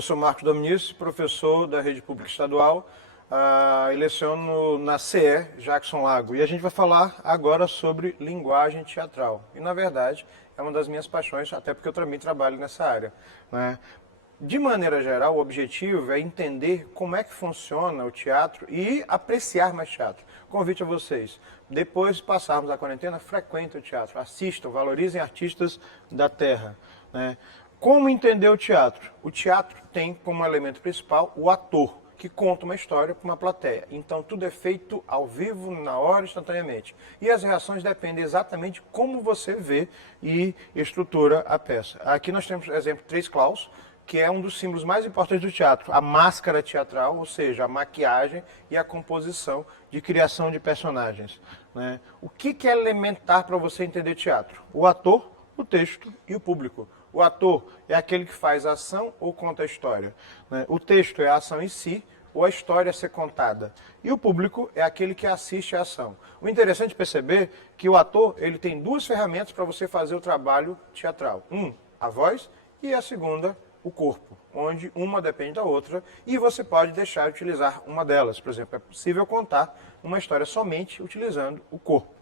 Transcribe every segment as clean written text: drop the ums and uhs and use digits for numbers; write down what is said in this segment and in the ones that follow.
Eu sou Marcos Dominici, professor da Rede Pública Estadual, e leciono na CE Jackson Lago. E a gente vai falar agora sobre linguagem teatral. E, na verdade, é uma das minhas paixões, até porque eu também trabalho nessa área, né? De maneira geral, o objetivo é entender como é que funciona o teatro e apreciar mais teatro. Convite a vocês, depois de passarmos a quarentena, frequentem o teatro, assistam, valorizem artistas da terra, né? Como entender o teatro? O teatro tem como elemento principal o ator, que conta uma história para uma plateia. Então, tudo é feito ao vivo, na hora, instantaneamente. E as reações dependem exatamente como você vê e estrutura a peça. Aqui nós temos, por exemplo, Três Claus, que é um dos símbolos mais importantes do teatro. A máscara teatral, ou seja, a maquiagem e a composição de criação de personagens, né? O que é elementar para você entender teatro? O ator, o texto e o público. O ator é aquele que faz a ação ou conta a história, né? O texto é a ação em si ou a história a ser contada. E o público é aquele que assiste a ação. O interessante é perceber que o ator ele tem duas ferramentas para você fazer o trabalho teatral. A voz e a segunda, o corpo, onde uma depende da outra e você pode deixar de utilizar uma delas. Por exemplo, é possível contar uma história somente utilizando o corpo.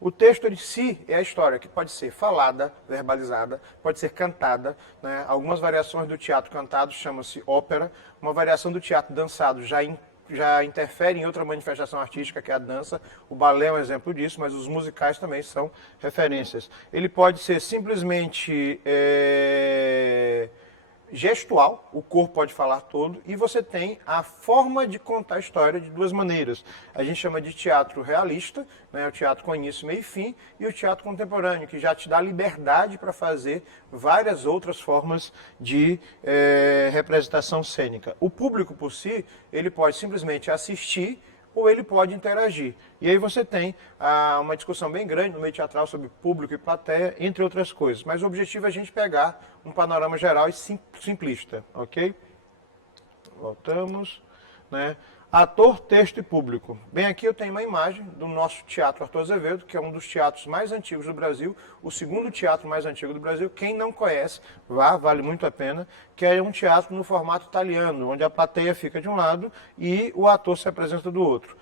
O texto em si é a história, que pode ser falada, verbalizada, pode ser cantada, né? Algumas variações do teatro cantado chama-se ópera, uma variação do teatro dançado já interfere em outra manifestação artística, que é a dança. O balé é um exemplo disso, mas os musicais também são referências. Ele pode ser simplesmente gestual, o corpo pode falar todo, e você tem a forma de contar a história de duas maneiras. A gente chama de teatro realista, né, o teatro com início, meio e fim, e o teatro contemporâneo, que já te dá liberdade para fazer várias outras formas de representação cênica. O público por si, ele pode simplesmente assistir ou ele pode interagir. E aí você tem uma discussão bem grande no meio teatral sobre público e plateia, entre outras coisas. Mas o objetivo é a gente pegar um panorama geral e simplista, ok? Voltamos, né? Ator, texto e público. Bem, aqui eu tenho uma imagem do nosso Teatro Arthur Azevedo, que é um dos teatros mais antigos do Brasil, o segundo teatro mais antigo do Brasil. Quem não conhece, vale muito a pena, que é um teatro no formato italiano, onde a plateia fica de um lado e o ator se apresenta do outro.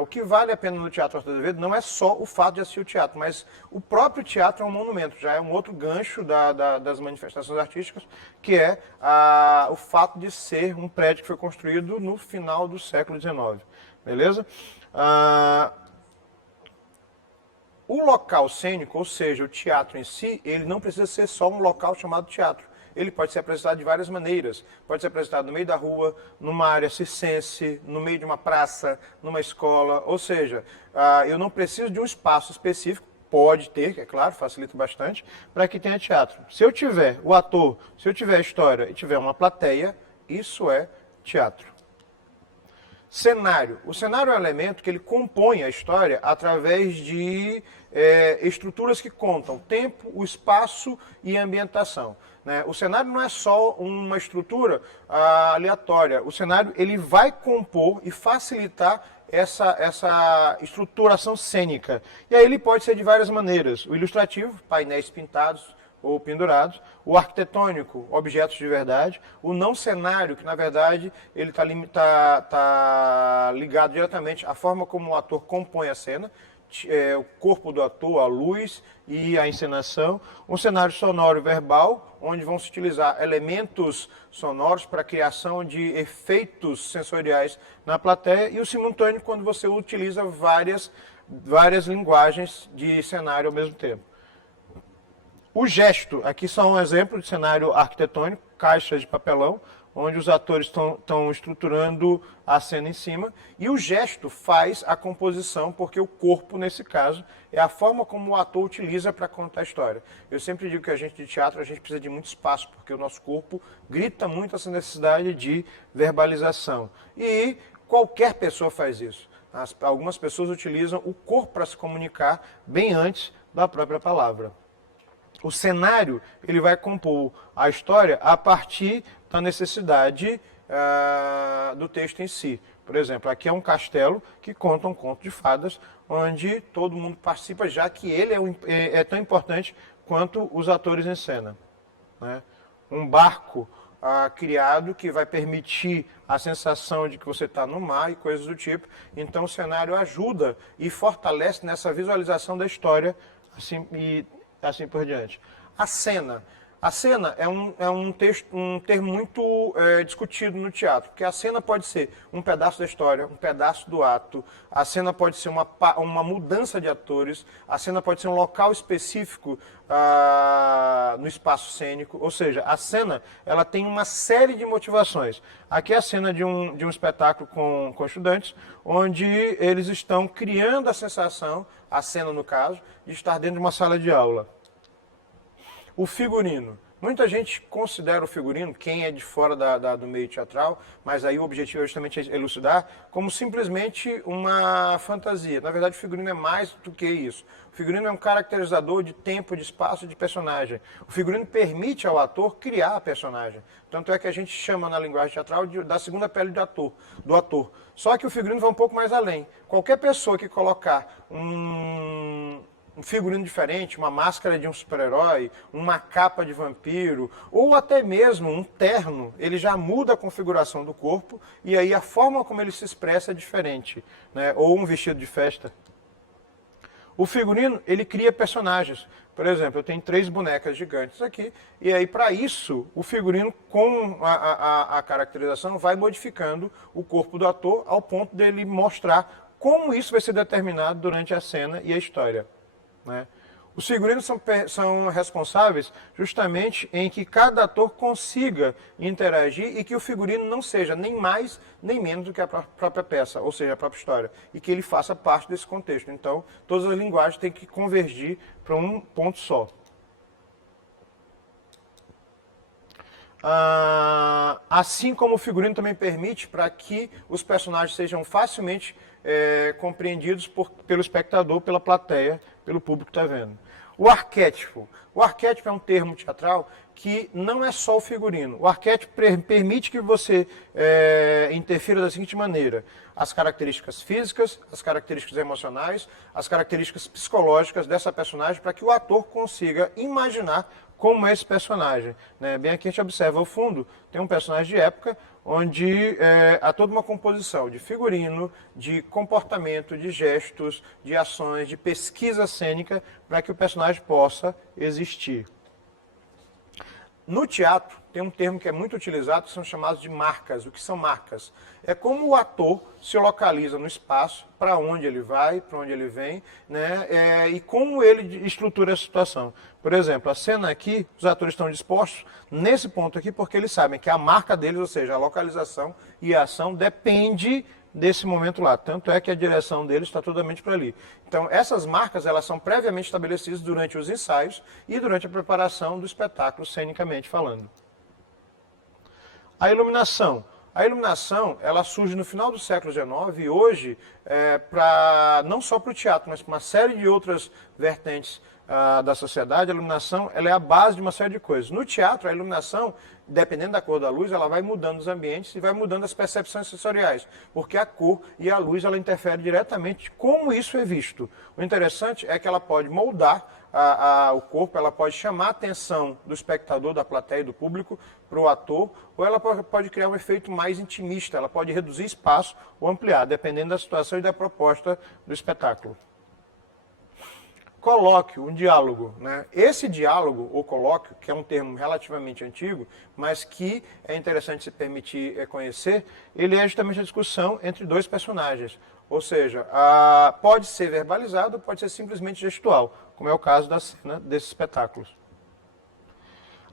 O que vale a pena no Teatro Arthur Azevedo não é só o fato de assistir o teatro, mas o próprio teatro é um monumento, já é um outro gancho das manifestações artísticas, que é o fato de ser um prédio que foi construído no final do século XIX. Beleza? O local cênico, ou seja, o teatro em si, ele não precisa ser só um local chamado teatro. Ele pode ser apresentado de várias maneiras. Pode ser apresentado no meio da rua, numa área circense, no meio de uma praça, numa escola. Ou seja, eu não preciso de um espaço específico, pode ter, é claro, facilita bastante, para que tenha teatro. Se eu tiver o ator, se eu tiver a história e tiver uma plateia, isso é teatro. Cenário. O cenário é um elemento que ele compõe a história através de estruturas que contam o tempo, o espaço e a ambientação, né? O cenário não é só uma estrutura aleatória. O cenário ele vai compor e facilitar essa estruturação cênica. E aí ele pode ser de várias maneiras. O ilustrativo, painéis pintados ou pendurados, o arquitetônico, objetos de verdade, o não cenário, que na verdade ele tá ligado diretamente à forma como o ator compõe a cena, o corpo do ator, a luz e a encenação, um cenário sonoro e verbal, onde vão se utilizar elementos sonoros para a criação de efeitos sensoriais na plateia, e o simultâneo, quando você utiliza várias linguagens de cenário ao mesmo tempo. O gesto, aqui só um exemplo de cenário arquitetônico, caixas de papelão, onde os atores estão estruturando a cena em cima, e o gesto faz a composição, porque o corpo, nesse caso, é a forma como o ator utiliza para contar a história. Eu sempre digo que a gente de teatro, a gente precisa de muito espaço, porque o nosso corpo grita muito essa necessidade de verbalização. E qualquer pessoa faz isso. Algumas pessoas utilizam o corpo para se comunicar bem antes da própria palavra. O cenário ele vai compor a história a partir da necessidade do texto em si. Por exemplo, aqui é um castelo que conta um conto de fadas, onde todo mundo participa, já que ele é tão importante quanto os atores em cena, né? Um barco criado que vai permitir a sensação de que você está no mar e coisas do tipo. Então o cenário ajuda e fortalece nessa visualização da história assim, e assim por diante. A cena. A cena é um termo muito discutido no teatro, porque a cena pode ser um pedaço da história, um pedaço do ato, a cena pode ser uma mudança de atores, a cena pode ser um local específico no espaço cênico, ou seja, a cena ela tem uma série de motivações. Aqui é a cena de um espetáculo com estudantes, onde eles estão criando a sensação, a cena no caso, de estar dentro de uma sala de aula. O figurino. Muita gente considera o figurino, quem é de fora do meio teatral, mas aí o objetivo é justamente elucidar, como simplesmente uma fantasia. Na verdade, o figurino é mais do que isso. O figurino é um caracterizador de tempo, de espaço, de personagem. O figurino permite ao ator criar a personagem. Tanto é que a gente chama na linguagem teatral da segunda pele do ator. Só que o figurino vai um pouco mais além. Qualquer pessoa que colocar um figurino diferente, uma máscara de um super-herói, uma capa de vampiro, ou até mesmo um terno, ele já muda a configuração do corpo e aí a forma como ele se expressa é diferente, né? Ou um vestido de festa. O figurino, ele cria personagens. Por exemplo, eu tenho 3 bonecas gigantes aqui, e aí para isso, o figurino com a caracterização vai modificando o corpo do ator ao ponto dele mostrar como isso vai ser determinado durante a cena e a história. Né? Os figurinos são responsáveis justamente em que cada ator consiga interagir e que o figurino não seja nem mais nem menos do que a própria peça, ou seja, a própria história, e que ele faça parte desse contexto. Então, todas as linguagens têm que convergir para um ponto só. Assim como o figurino também permite para que os personagens sejam facilmente compreendidos pelo espectador, pela plateia, pelo público que está vendo. O arquétipo. O arquétipo é um termo teatral que não é só o figurino. O arquétipo permite que você interfira da seguinte maneira: as características físicas, as características emocionais, as características psicológicas dessa personagem para que o ator consiga imaginar como é esse personagem. Né? Bem aqui a gente observa ao fundo, tem um personagem de época onde há toda uma composição de figurino, de comportamento, de gestos, de ações, de pesquisa cênica para que o personagem possa existir. No teatro, tem um termo que é muito utilizado, que são chamados de marcas. O que são marcas? É como o ator se localiza no espaço, para onde ele vai, para onde ele vem, né? E como ele estrutura a situação. Por exemplo, a cena aqui, os atores estão dispostos nesse ponto aqui, porque eles sabem que a marca deles, ou seja, a localização e a ação, depende desse momento lá. Tanto é que a direção deles está totalmente para ali. Então, essas marcas, elas são previamente estabelecidas durante os ensaios e durante a preparação do espetáculo, cenicamente falando. A iluminação. A iluminação, ela surge no final do século XIX e hoje, não só para o teatro, mas para uma série de outras vertentes da sociedade, a iluminação ela é a base de uma série de coisas. No teatro, a iluminação, dependendo da cor da luz, ela vai mudando os ambientes e vai mudando as percepções sensoriais, porque a cor e a luz ela interfere diretamente de como isso é visto. O interessante é que ela pode moldar o corpo, ela pode chamar a atenção do espectador, da plateia, do público, para o ator, ou ela pode criar um efeito mais intimista, ela pode reduzir espaço ou ampliar, dependendo da situação e da proposta do espetáculo. Colóquio, um diálogo. Né? Esse diálogo, ou colóquio, que é um termo relativamente antigo, mas que é interessante se permitir conhecer, ele é justamente a discussão entre 2 personagens. Ou seja, pode ser verbalizado, pode ser simplesmente gestual, como é o caso da cena desses espetáculos.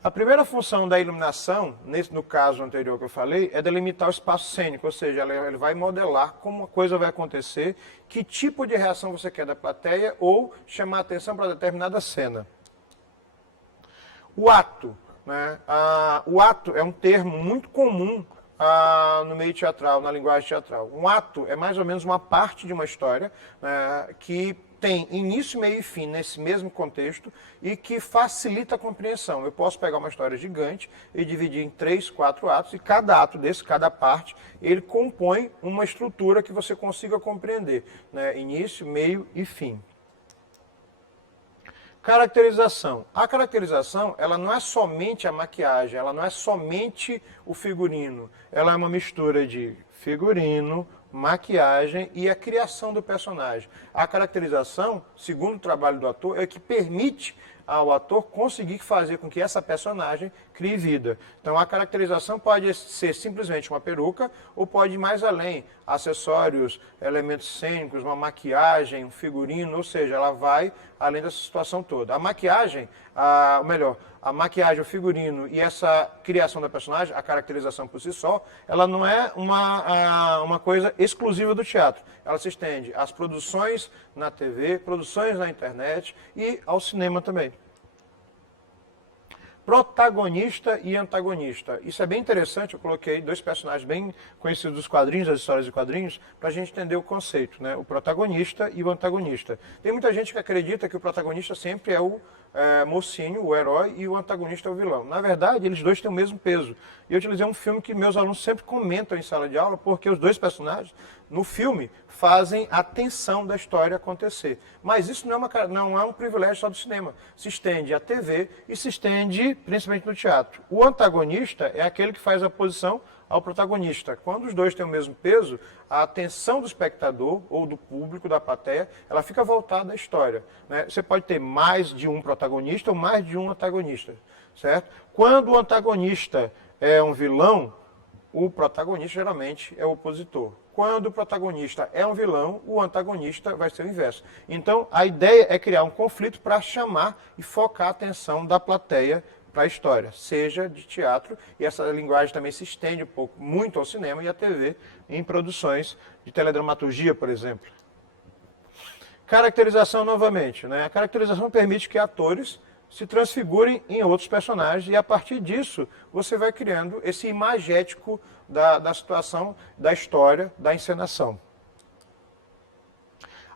A primeira função da iluminação, no caso anterior que eu falei, é delimitar o espaço cênico, ou seja, ele vai modelar como a coisa vai acontecer, que tipo de reação você quer da plateia ou chamar a atenção para determinada cena. O ato. Né? O ato é um termo muito comum no meio teatral, na linguagem teatral. Um ato é mais ou menos uma parte de uma história que tem início, meio e fim nesse mesmo contexto e que facilita a compreensão. Eu posso pegar uma história gigante e dividir em 3, 4 atos e cada ato desse, cada parte, ele compõe uma estrutura que você consiga compreender. Né? Início, meio e fim. Caracterização. A caracterização, ela não é somente a maquiagem, ela não é somente o figurino. Ela é uma mistura de figurino, maquiagem e a criação do personagem. A caracterização, segundo o trabalho do ator, é que permite ao ator conseguir fazer com que essa personagem crie vida. Então a caracterização pode ser simplesmente uma peruca ou pode ir mais além, acessórios, elementos cênicos, uma maquiagem, um figurino, ou seja, ela vai além dessa situação toda. A maquiagem, a maquiagem, o figurino e essa criação da personagem, a caracterização por si só, ela não é uma coisa exclusiva do teatro. Ela se estende às produções na TV, produções na internet e ao cinema também. Protagonista e antagonista. Isso é bem interessante, eu coloquei dois personagens bem conhecidos dos quadrinhos, das histórias de quadrinhos, para a gente entender o conceito, né? O protagonista e o antagonista. Tem muita gente que acredita que o protagonista sempre é o mocinho, o herói, e o antagonista é o vilão. Na verdade, eles dois têm o mesmo peso. E eu utilizei um filme que meus alunos sempre comentam em sala de aula, porque os dois personagens, no filme, fazem a tensão da história acontecer. Mas isso não é um privilégio só do cinema. Se estende à TV e se estende principalmente no teatro. O antagonista é aquele que faz a oposição ao protagonista. Quando os dois têm o mesmo peso, a atenção do espectador ou do público, da plateia, ela fica voltada à história, né? Você pode ter mais de um protagonista ou mais de um antagonista, certo? Quando o antagonista é um vilão, o protagonista geralmente é o opositor. Quando o protagonista é um vilão, o antagonista vai ser o inverso. Então, a ideia é criar um conflito para chamar e focar a atenção da plateia para a história, seja de teatro, e essa linguagem também se estende um pouco, muito ao cinema e à TV, em produções de teledramaturgia, por exemplo. Caracterização novamente, né? A caracterização permite que atores se transfigurem em outros personagens e a partir disso você vai criando esse imagético da situação, da história, da encenação.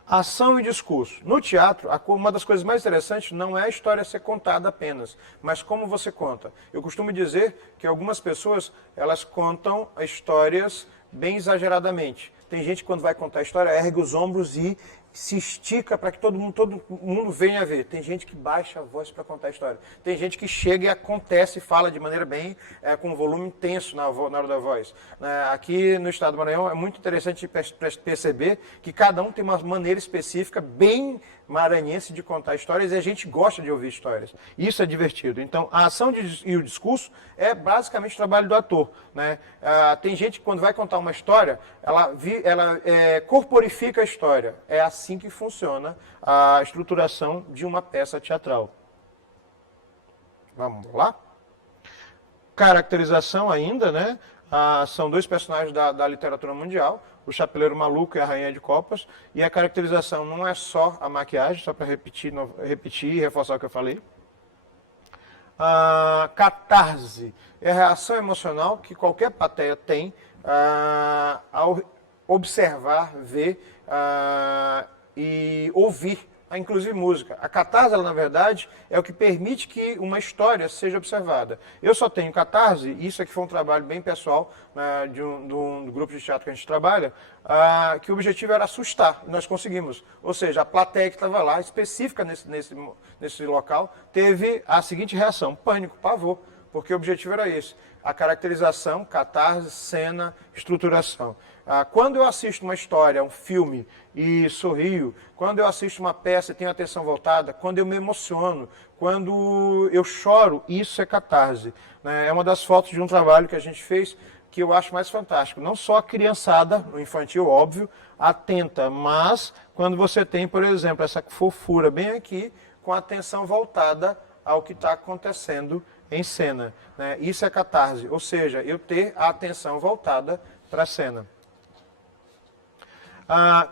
Ação e discurso. No teatro, uma das coisas mais interessantes não é a história ser contada apenas, mas como você conta. Eu costumo dizer que algumas pessoas, elas contam histórias bem exageradamente. Tem gente que quando vai contar a história, ergue os ombros e se estica para que todo mundo venha ver. Tem gente que baixa a voz para contar a história. Tem gente que chega e acontece e fala de maneira bem, com um volume intenso na hora da voz. Aqui no estado do Maranhão é muito interessante perceber que cada um tem uma maneira específica, bem maranhense de contar histórias e a gente gosta de ouvir histórias. Isso é divertido. Então, a ação e o discurso é basicamente o trabalho do ator, né? Tem gente que quando vai contar uma história, ela corporifica a história. É assim que funciona a estruturação de uma peça teatral. Vamos lá? Caracterização ainda, né? São dois personagens da literatura mundial, o Chapeleiro Maluco e a Rainha de Copas, e a caracterização não é só a maquiagem, só para repetir e reforçar o que eu falei. Catarse é a reação emocional que qualquer plateia tem ao observar, ver e ouvir, inclusive música. A catarse, ela, na verdade, é o que permite que uma história seja observada. Eu só tenho catarse, isso aqui foi um trabalho bem pessoal, de um grupo de teatro que a gente trabalha, que o objetivo era assustar, e nós conseguimos. Ou seja, a plateia que estava lá, específica nesse local, teve a seguinte reação: pânico, pavor, porque o objetivo era esse. A caracterização, catarse, cena, estruturação. Quando eu assisto uma história, um filme e sorrio, quando eu assisto uma peça e tenho a atenção voltada, quando eu me emociono, quando eu choro, isso é catarse. É uma das fotos de um trabalho que a gente fez que eu acho mais fantástico. Não só a criançada, no infantil, óbvio, atenta, mas quando você tem, por exemplo, essa fofura bem aqui, com a atenção voltada ao que está acontecendo em cena, né? Isso é catarse, ou seja, eu ter a atenção voltada para a cena.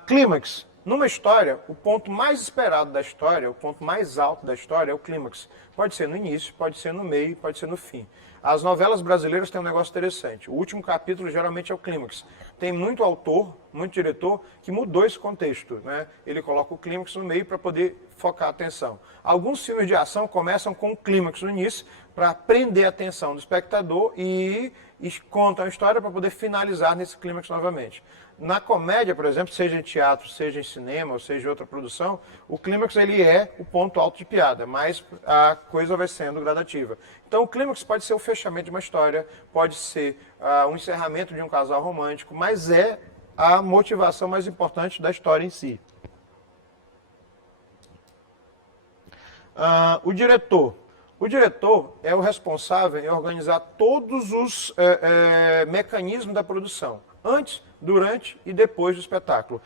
Clímax. Numa história, o ponto mais esperado da história, o ponto mais alto da história é o clímax. Pode ser no início, pode ser no meio, pode ser no fim. As novelas brasileiras têm um negócio interessante. O último capítulo geralmente é o clímax. Tem muito autor, muito diretor que mudou esse contexto, né? Ele coloca o clímax no meio para poder focar a atenção. Alguns filmes de ação começam com o clímax no início para prender a atenção do espectador e contam a história para poder finalizar nesse clímax novamente. Na comédia, por exemplo, seja em teatro, seja em cinema, ou seja em outra produção, o clímax ele é o ponto alto de piada, mas a coisa vai sendo gradativa. Então o clímax pode ser o fechamento de uma história, pode ser um encerramento de um casal romântico, mas é a motivação mais importante da história em si. O diretor. O diretor é o responsável em organizar todos os mecanismos da produção, antes, durante e depois do espetáculo.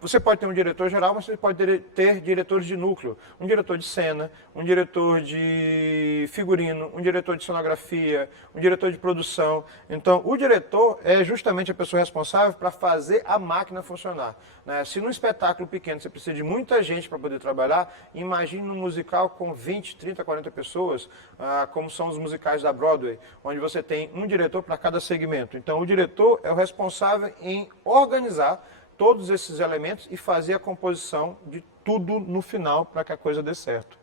Você pode ter um diretor geral, mas você pode ter diretores de núcleo. Um diretor de cena, um diretor de figurino, um diretor de cenografia, um diretor de produção. Então, o diretor é justamente a pessoa responsável para fazer a máquina funcionar, né? Se num espetáculo pequeno você precisa de muita gente para poder trabalhar, imagine num musical com 20, 30, 40 pessoas, como são os musicais da Broadway, onde você tem um diretor para cada segmento. Então, o diretor é o responsável em organizar todos esses elementos e fazer a composição de tudo no final para que a coisa dê certo.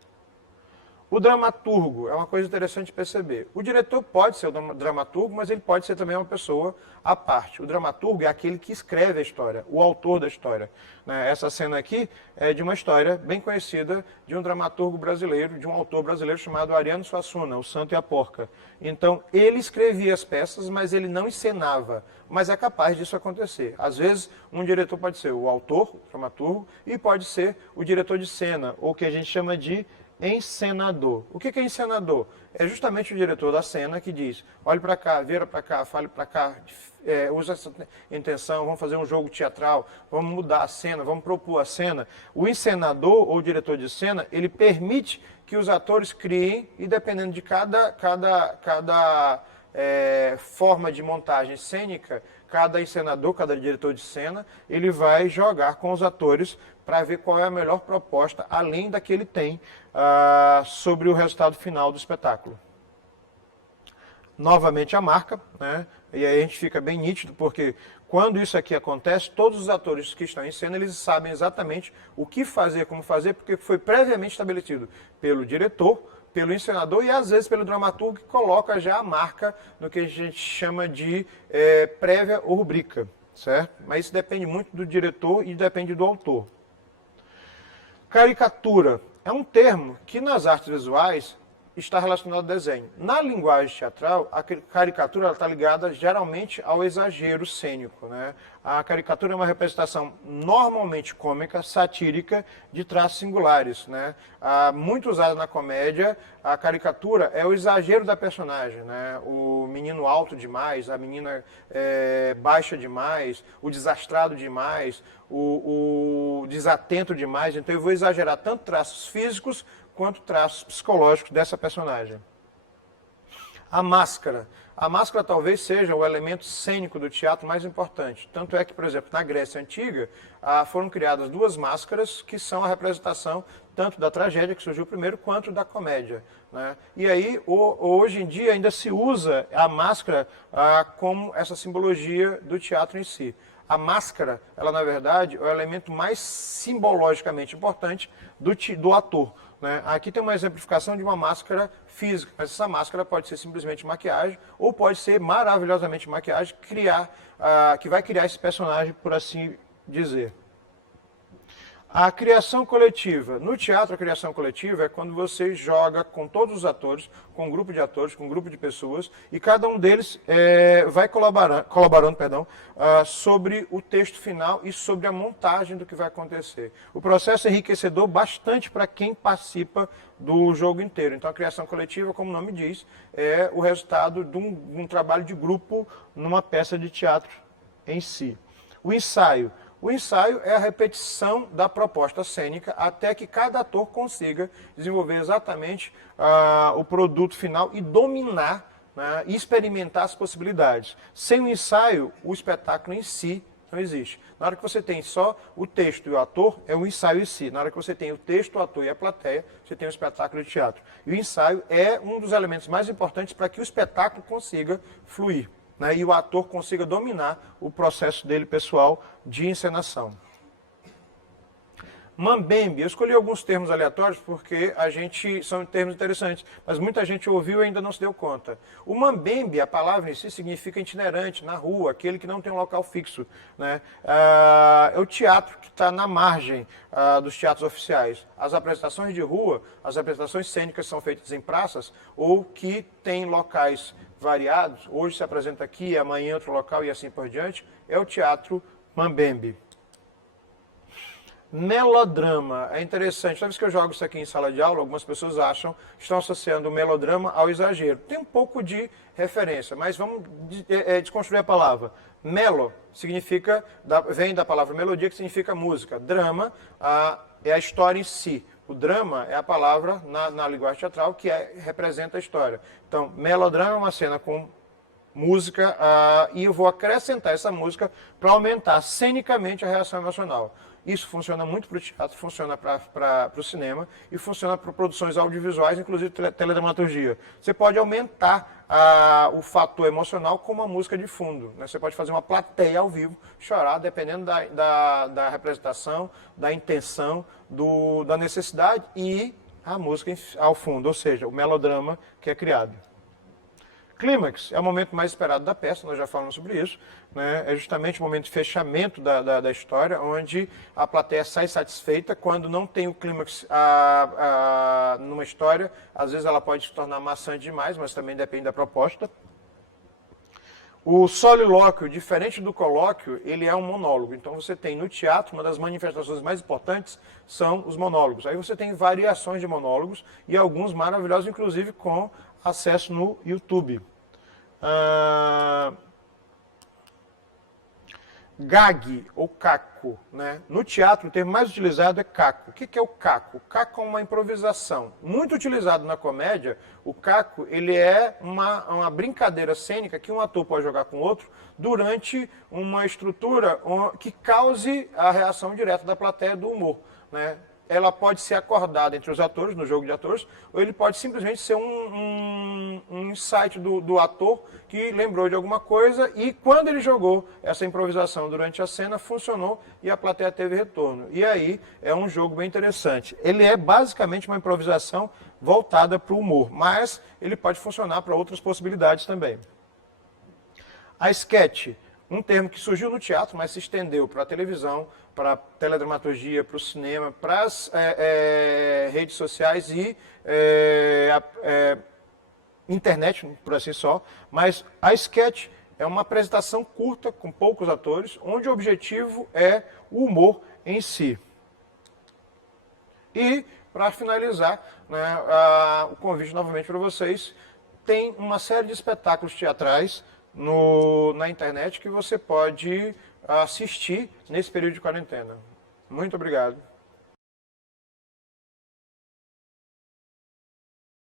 O dramaturgo é uma coisa interessante de perceber. O diretor pode ser o dramaturgo, mas ele pode ser também uma pessoa à parte. O dramaturgo é aquele que escreve a história, o autor da história. Essa cena aqui é de uma história bem conhecida de um dramaturgo brasileiro, de um autor brasileiro chamado Ariano Suassuna, O Santo e a Porca. Então, ele escrevia as peças, mas ele não encenava. Mas é capaz disso acontecer. Às vezes, um diretor pode ser o autor, o dramaturgo, e pode ser o diretor de cena, ou o que a gente chama de encenador. O que é encenador? É justamente o diretor da cena que diz, olhe para cá, vira para cá, fale para cá, usa essa intenção, vamos fazer um jogo teatral, vamos mudar a cena, vamos propor a cena. O encenador ou diretor de cena, ele permite que os atores criem e dependendo de cada forma de montagem cênica, cada encenador, cada diretor de cena, ele vai jogar com os atores para ver qual é a melhor proposta, além da que ele tem sobre o resultado final do espetáculo. Novamente a marca, né? E aí a gente fica bem nítido, porque quando isso aqui acontece, todos os atores que estão em cena, eles sabem exatamente o que fazer, como fazer, porque foi previamente estabelecido pelo diretor, pelo encenador e às vezes pelo dramaturgo que coloca já a marca no que a gente chama de prévia ou rubrica, certo? Mas isso depende muito do diretor e depende do autor. Caricatura é um termo que nas artes visuais está relacionado ao desenho. Na linguagem teatral, a caricatura está ligada geralmente ao exagero cênico, né? A caricatura é uma representação normalmente cômica, satírica, de traços singulares, né? Muito usada na comédia, a caricatura é o exagero da personagem, né? O menino alto demais, a menina baixa demais, o desastrado demais, o desatento demais. Então eu vou exagerar tanto traços físicos quanto traços psicológicos dessa personagem. A máscara. A máscara talvez seja o elemento cênico do teatro mais importante. Tanto é que, por exemplo, na Grécia Antiga, foram criadas duas máscaras que são a representação tanto da tragédia, que surgiu primeiro, quanto da comédia, né? E aí, hoje em dia, ainda se usa a máscara como essa simbologia do teatro em si. A máscara, ela na verdade, é o elemento mais simbologicamente importante do ator, né? Aqui tem uma exemplificação de uma máscara física, mas essa máscara pode ser simplesmente maquiagem ou pode ser maravilhosamente maquiagem, que vai criar esse personagem, por assim dizer. A criação coletiva. No teatro, a criação coletiva é quando você joga com todos os atores, com um grupo de atores, com um grupo de pessoas, e cada um deles vai colaborando, sobre o texto final e sobre a montagem do que vai acontecer. O processo é enriquecedor bastante para quem participa do jogo inteiro. Então, a criação coletiva, como o nome diz, é o resultado de um trabalho de grupo numa peça de teatro em si. O ensaio. O ensaio é a repetição da proposta cênica até que cada ator consiga desenvolver exatamente o produto final e dominar, né, e experimentar as possibilidades. Sem o ensaio, o espetáculo em si Não existe. Na hora que você tem só o texto e o ator, é o ensaio em si. Na hora que você tem o texto, o ator e a plateia, você tem o espetáculo de teatro. E o ensaio é um dos elementos mais importantes para que o espetáculo consiga fluir, né? E o ator consiga dominar o processo dele pessoal de encenação. Mambembe, eu escolhi alguns termos aleatórios porque são termos interessantes, mas muita gente ouviu e ainda não se deu conta. O mambembe, a palavra em si, significa itinerante, na rua, aquele que não tem um local fixo, né? É o teatro que está na margem dos teatros oficiais. As apresentações de rua, as apresentações cênicas são feitas em praças ou que têm locais variados. Hoje se apresenta aqui, amanhã em outro local e assim por diante. É o teatro mambembe. Melodrama. É interessante, toda vez que eu jogo isso aqui em sala de aula, algumas pessoas estão associando o melodrama ao exagero. Tem um pouco de referência, mas vamos desconstruir a palavra. Melo vem da palavra melodia, que significa música. Drama é a história em si. O drama é a palavra na linguagem teatral que representa a história. Então, melodrama é uma cena com música e eu vou acrescentar essa música para aumentar cenicamente a reação emocional. Isso funciona muito para o teatro, funciona para o cinema e funciona para produções audiovisuais, inclusive teledramaturgia. Você pode aumentar o fator emocional com uma música de fundo, né? Você pode fazer uma plateia ao vivo, chorar, dependendo da representação, da intenção, da necessidade e a música ao fundo, ou seja, o melodrama que é criado. Clímax é o momento mais esperado da peça, nós já falamos sobre isso, né? É justamente o momento de fechamento da história, onde a plateia sai satisfeita. Quando não tem o clímax numa história, às vezes ela pode se tornar maçante demais, mas também depende da proposta. O solilóquio, diferente do colóquio, ele é um monólogo. Então você tem no teatro, uma das manifestações mais importantes são os monólogos. Aí você tem variações de monólogos e alguns maravilhosos, inclusive com acesso no YouTube. Gag ou caco, né? No teatro o termo mais utilizado é caco. O que é o caco? O caco é uma improvisação. Muito utilizado na comédia, o caco ele é uma brincadeira cênica que um ator pode jogar com outro durante uma estrutura que cause a reação direta da plateia do humor, né? Ela pode ser acordada entre os atores, no jogo de atores, ou ele pode simplesmente ser um insight do ator que lembrou de alguma coisa e quando ele jogou essa improvisação durante a cena, funcionou e a plateia teve retorno. E aí é um jogo bem interessante. Ele é basicamente uma improvisação voltada para o humor, mas ele pode funcionar para outras possibilidades também. A sketch, um termo que surgiu no teatro, mas se estendeu para a televisão, para a teledramaturgia, para o cinema, para as redes sociais e internet, por assim só. Mas a sketch é uma apresentação curta, com poucos atores, onde o objetivo é o humor em si. E, para finalizar, né, o convite novamente para vocês, tem uma série de espetáculos teatrais na internet que você pode assistir nesse período de quarentena. Muito obrigado.